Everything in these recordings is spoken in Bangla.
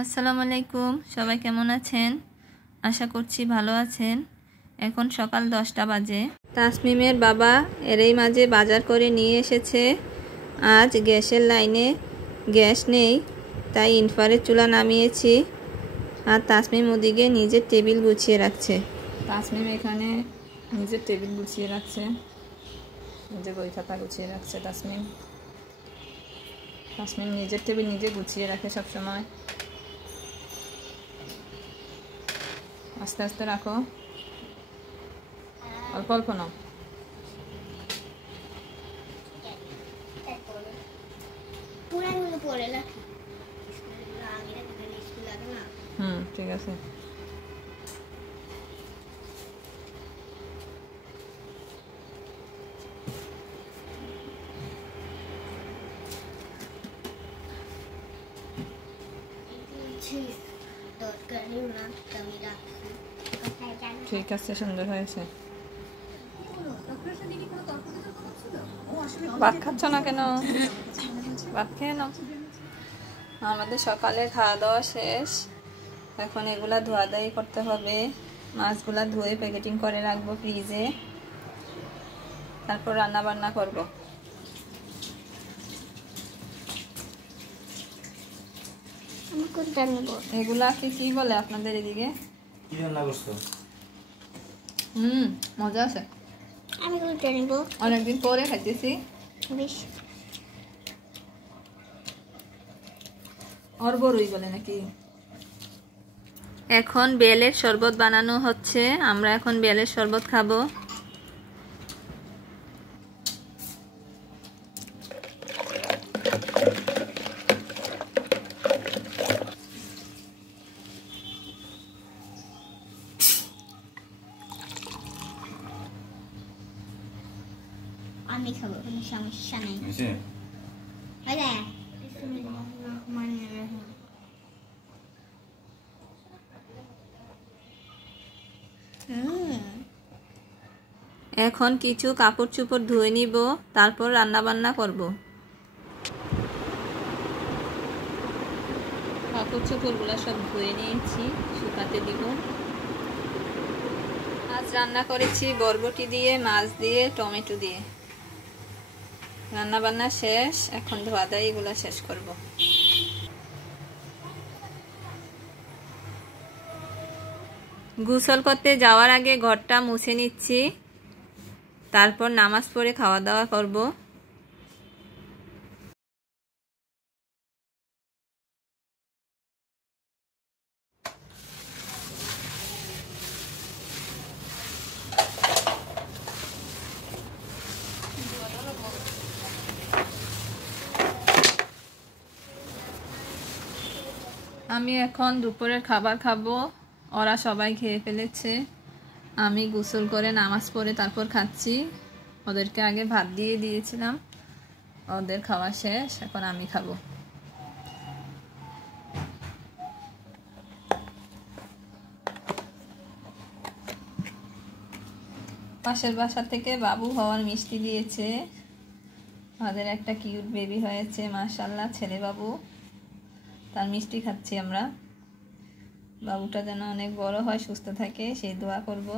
আসসালামু আলাইকুম, সবাই কেমন আছেন? আশা করছি ভালো আছেন। এখন সকাল 10টা বাজে। তাসমিমের বাবা এরই মাঝে বাজার করে নিয়ে এসেছে। আজ গ্যাসের লাইনে গ্যাস নেই, তাই ইনফ্রারেড চুলা নামিয়েছি। আর তাসমিম ওদিকে নিজের টেবিল গুছিয়ে রাখছে। তাসমিম এখানে নিজের টেবিল গুছিয়ে রাখছে, নিজের বই খাতা গুছিয়ে রাখছে। তাসমিম নিজের টেবিল নিজে গুছিয়ে রাখে সব সময়। আস্তে আস্তে রাখো, অল্প অল্প নাও। ঠিক আছে। ঠিক আছে, সুন্দর হয়েছে। ভাত খাচ্ছ না কেন? ভাত খেয়ে নাও। আমাদের সকালে খাওয়া দাওয়া শেষ। এখন এগুলা ধোয়াধাই করতে হবে। মাছগুলা ধুয়ে প্যাকেটিং করে রাখবো ফ্রিজে, তারপর রান্না বান্না করবো। এগুলা কি বলে আপনাদের এদিকে? কি রান্না করছো? মজা আছে। আমি কোনটা নিব? অনেকদিন পরে খাইতেছি। বেশ। আর বড়ই বলে নাকি? এখন বেলের শরবত বানানো হচ্ছে। আমরা এখন বেলের শরবত খাবো। আমি খাবো, কোনো সমস্যা নাই। এখন কিছু কাপড় চোপড় ধুয়ে নিব, তারপর রান্না বান্না করব। কাপড় চোপড়গুলো সব ধুয়ে নিয়েছি, শুকাতে দিব। আজ রান্না করেছি বরবটি দিয়ে, মাছ দিয়ে, টমেটো দিয়ে। রান্না বান্না শেষ, এখন ধোয়া দাই এগুলো শেষ করব। গোসল করতে যাওয়ার আগে ঘরটা মুছে নিচ্ছি, তারপর নামাজ পড়ে খাওয়া দাওয়া করব। আমি এখন দুপুরের খাবার খাবো। ওরা সবাই খেয়ে ফেলেছে। আমি গোসল করে নামাজ পড়ে তারপর খাচ্ছি। ওদেরকে আগে ভাত দিয়ে দিয়েছিলাম, ওদের খাওয়া শেষ, এখন আমি খাবো। পাশের বাসা থেকে বাবু হওয়ার মিষ্টি দিয়েছে। আমাদের একটা কিউট বেবি হয়েছে, মাশাআল্লাহ, ছেলে বাবু। তার মিষ্টি খাচ্ছি আমরা। বাবুটা যেন অনেক বড় হয়, সুস্থ থাকে, সেই দোয়া করব।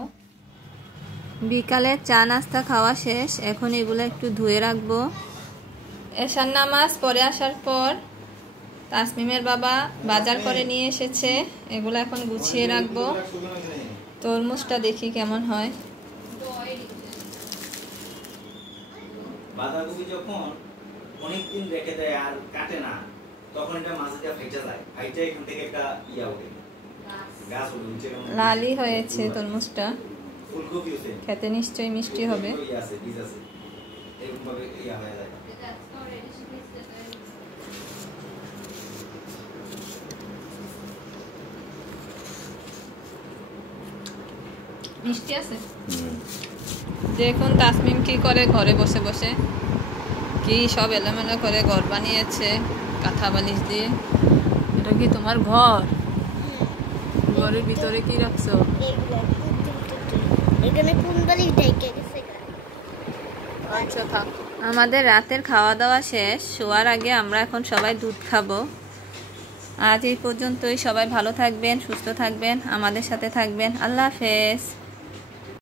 বিকালে চা নাস্তা খাওয়া শেষ। এখন এগুলো একটু ধুয়ে রাখবো। এশার নামাজ পড়ে আসার পর তাসমিমের বাবা বাজার করে নিয়ে এসেছে। এগুলো এখন গুছিয়ে রাখবো। তরমুজটা দেখি কেমন হয়। বাঁধাকপি যখন অনেকদিন রেখে দেয় আর কাটে না, তখন এটা মাঝে দিয়ে ফাইটা যায়। ফাইটা এখান থেকে একটা ইয়া ওঠে, গাছ ওঠে নিচে। লালই হয়েছে তরমুজটা, ফুলকপি আছে, খেতে নিশ্চয়ই মিষ্টি হবে। আছে বীজ আছে, এরকম ভাবে ইয়া হয়ে যায়। মিষ্টি আছে। দেখুন তাসমিম কি করে, ঘরে বসে বসে কি সব এলোমেলো করে ঘর বানিয়েছে কাঁথা বালিশ দিয়ে। এটা কি তোমার ঘর? ঘরের ভিতরে কি রাখছো? আচ্ছা থাক। আমাদের রাতের খাওয়া দাওয়া শেষ। শোয়ার আগে আমরা এখন সবাই দুধ খাবো। আজ এই পর্যন্তই। সবাই ভালো থাকবেন, সুস্থ থাকবেন, আমাদের সাথে থাকবেন। আল্লাহ হাফেজ।